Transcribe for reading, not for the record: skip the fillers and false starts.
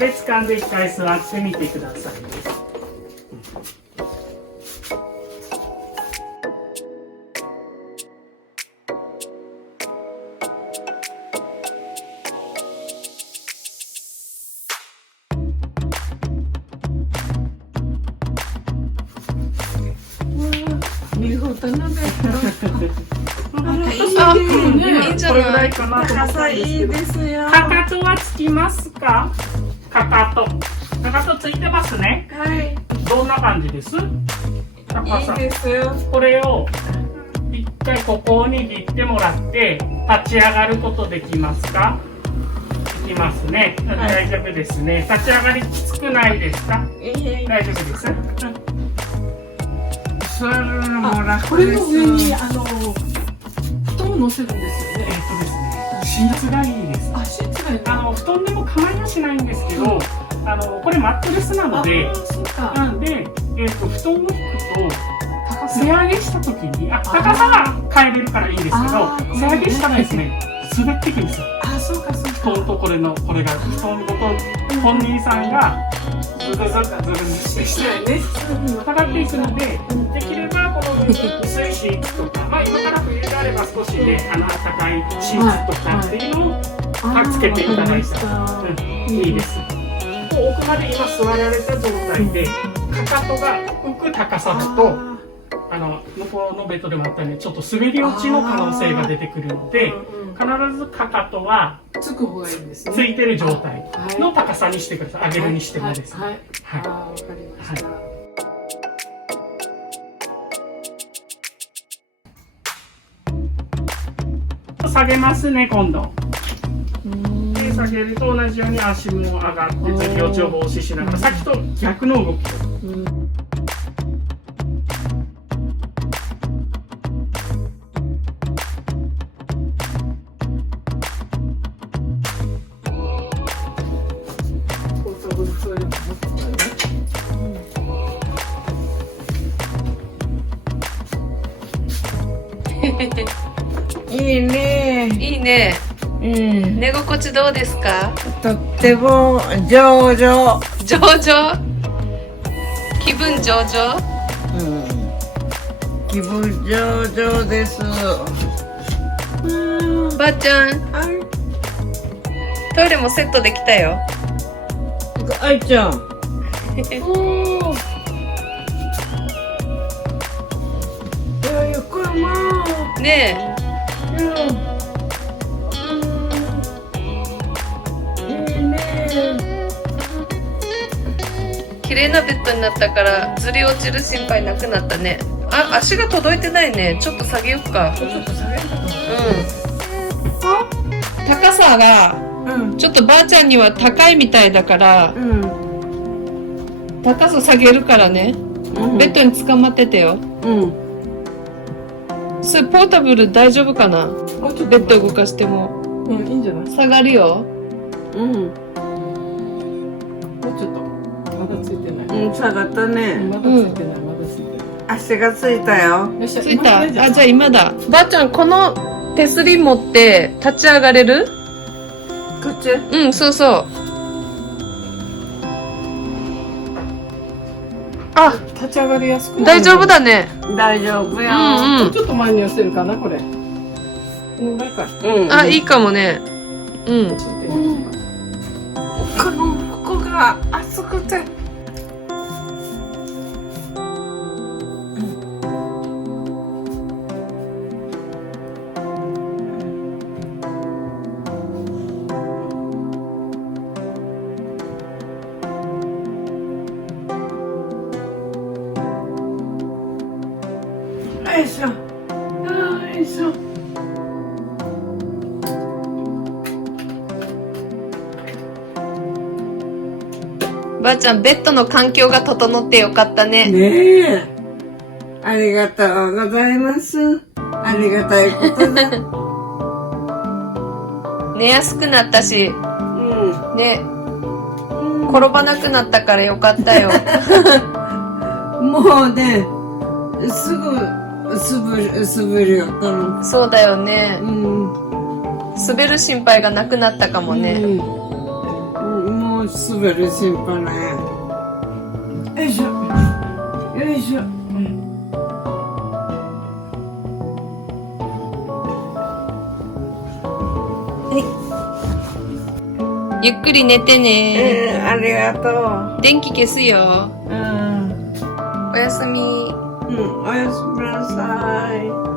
れ掴んで一回座ってみてください。見事なベッあ、ド。いいんじゃこれぐらないい。かなと思ったんですけど。いいですよ。かかとはつきますか？かかとついてますね。はい。どんな感じです？高さ。いいですよ。これを一回ここを握ってもらって立ち上がることできますか？できますね。大丈夫ですね。立ち上がりきつくないですか？大丈夫です。座るのもこ楽れのです。上に布団を乗せるんですよね。ですね。寝室がいいです。あ、シーツがいい。布団でも構いはしないんですけど、これマットレスなので、そうか。なんで、布団を引くと高さ。背上げした時に、高さは変えれるからいいですけど、背上げしたらですね、滑ってくるんですよ。あ、そうか、そうか。布団とこれが、布団ごと本人さんがズルズルズルしてしたいね。下がっていくので、できればこの薄いシーツとか、今から冬であれば少しね、暖かいシーツとかっていうのをつけていただいたら、いいです。奥まで今座られた状態で、かかとが浮く高さだと、向こうのベッドでもあったようにちょっと滑り落ちの可能性が出てくるので、必ずかかとはつく方がいいんですね。ついてる状態の高さにしてください。上げるにしてもですね。はい。はいあ、わかりました。下げますね、今度。で下げると同じように足も上がってずり落ちを防止しながら、さっきと逆の動きを。いいね。いいね。うん。寝心地どうですか？とっても上々。上々？気分上々？うん。気分上々です。ばあちゃん、はい。トイレもセットできたよ。愛ちゃん。いや、ゆっくりまあ。ねいいね。え、綺麗なベッドになったからずり落ちる心配なくなったね。あ、足が届いてないね。ちょっと下げよっか。ちょっと下げるかな。高さがうん。ちょっとばあちゃんには高いみたいだからうん。高さ下げるからね。ベッドに捕まっててよ。うん。それポータブル大丈夫かな？もうちょっベッド動かしてもうん、いいんじゃない？下がるよ。うん。もうちょっとまだついてない。うん、下がったね。まだついてない。まだついてない。足がついたよ。ついた。あ、じゃあ今だ。ばあちゃん、この手すり持って立ち上がれる？こっち？うん、そうそう。あ、立ち上がりやすく大丈夫だね。大丈夫よ。うんうん。ちょっと前に寄せるかな、これ。うん、前か。うん。あ、いいかもね。うん。この服が暑くて。よいしょ。よいしょ。ばあちゃん、ベッドの環境が整ってよかったね。ねえ。ありがとうございます。ありがたいことだ。寝やすくなったし、うん。ね、転ばなくなったからよかったよ。もうね、すぐ滑るよったの。そうだよね。うん。滑る心配がなくなったかもね。もうもう滑る心配ないやん。よいしょ。よいしょ。ゆっくり寝てね。ありがと電気消すよ。う。うん。おやすみ。うん、おやすみなさい。